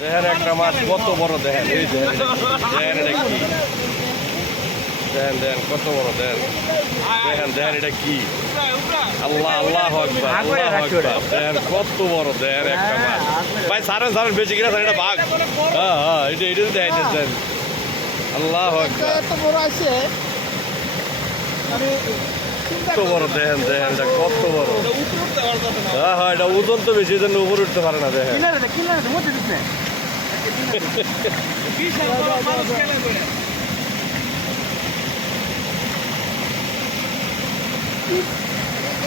দেখেন একটা মাছ কত বড়, দেখেন এই দেখেন, দেখেন এটা কি, দেখেন দেখেন কত বড়, দেখেন দেখেন দেখেন এটা কি, আল্লাহ আল্লাহ আকবার, আল্লাহ আকবার, দেখেন কত বড়, দেখেন একটা মাছ। ভাই সারেন সারেন, বেশি কিনা স্যার, এটা বাঘ। হ্যাঁ হ্যাঁ, এটা এটা দেখেন, আল্লাহ আকবার, এত বড় আছে কত বড়, দেখেন দেখেন এটা কত বড়। হ্যাঁ হ্যাঁ, এটা ওজন তো বেশি, জন্য উপরে উঠতে পারে না। দেখেন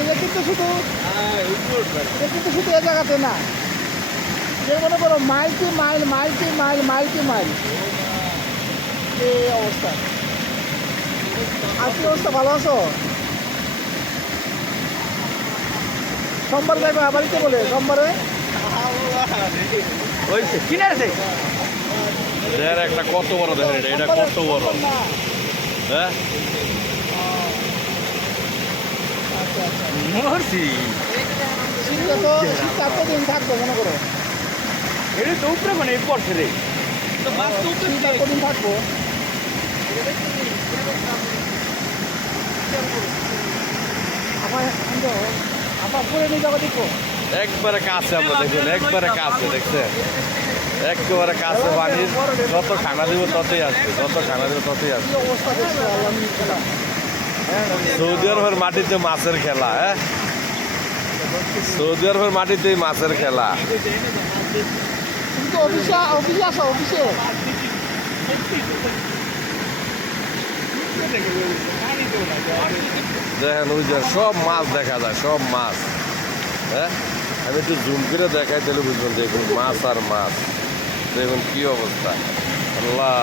এটা কিন্তু শুধু এটা কিন্তু শুধু এ জায়গাতে না, যে মনে করো মাইলটি মাইল মাইলটি মাইল মাইলটি মাইল এই অবস্থা। আর কি অবস্থা, ভালো আছো? সোমবার যাইবা বাড়িতে বলে, সোমবারে কিনে আছে। দেখেন একটা কত বড়, দেখেন এটা, এটা কত বড়। হ্যাঁ শীতটা তো শীতটা এতদিন থাকবো মনে করো, এটা তো উপরে মানে এরপর ছেড়ে শীত এতদিন থাকবো। আমার পরে নিয়ে যাবো দেখো। একবারে কাছে, আমরা দেখুন একবারে কাছে, দেখছেন একেবারে কাছে পানির। যত খানা দিব ততই আসবে, যত খানা দিব ততই আসবে। কি অবস্থা দেখছো আলহামদুলিল্লাহ। সৌদি আরবের মাটিতে মাছের খেলা, হ্যাঁ সৌদি আরবের মাটিতেই মাছের খেলা। কিন্তু অফিসে আসো, অফিসে দেখেন ওই যে সব মাছ দেখা যায়, সব মাছ। হ্যাঁ আমি একটু জুম করে দেখাই তাহলে বুঝবেন। দেখুন মাছ আর মাছ, দেখুন কি অবস্থা, আল্লাহ।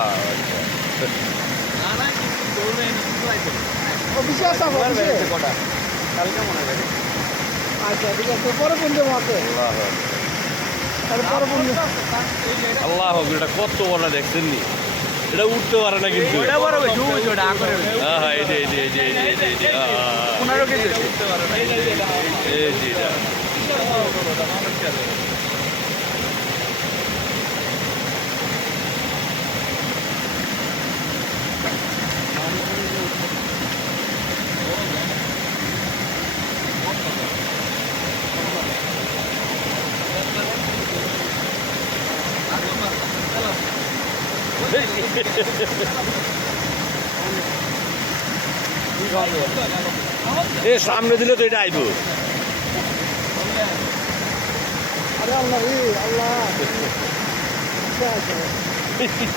অফিসে আসো, অফিসে। আচ্ছা ঠিক আছে, পরে ফোন দেবো হাতে। আল্লাহ তাহলে পরে ফোন দেবো। আল্লাহ, এটা কত বড় দেখছেন নি, এটা উঠতে পারে না কিন্তু। হ্যাঁ হ্যাঁ, এই যে এই যে এই যে এই যে এই যে এই যে, এই যে এটা। এ সামনে দিলে তো এটা আইব। আরে আল্লাহ রে আল্লাহ।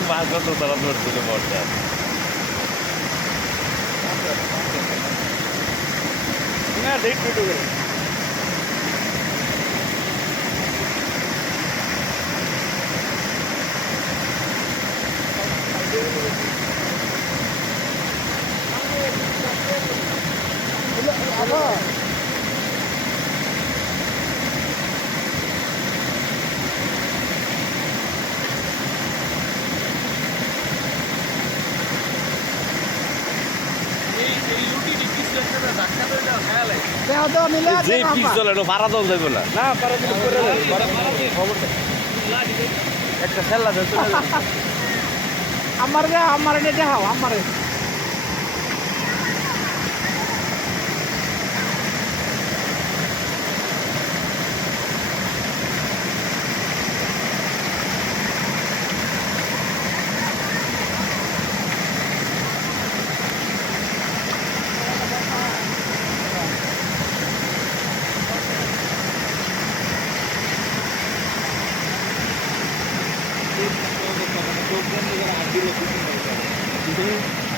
মাছ কত তারা ধরছিল মরটা। আবার দেওয়া দেওয়া নিলে যে পিস চলে ভাড়া দাও যাইব না। একটা খেলা আমার এটা দেখাও আমারে। Thank you.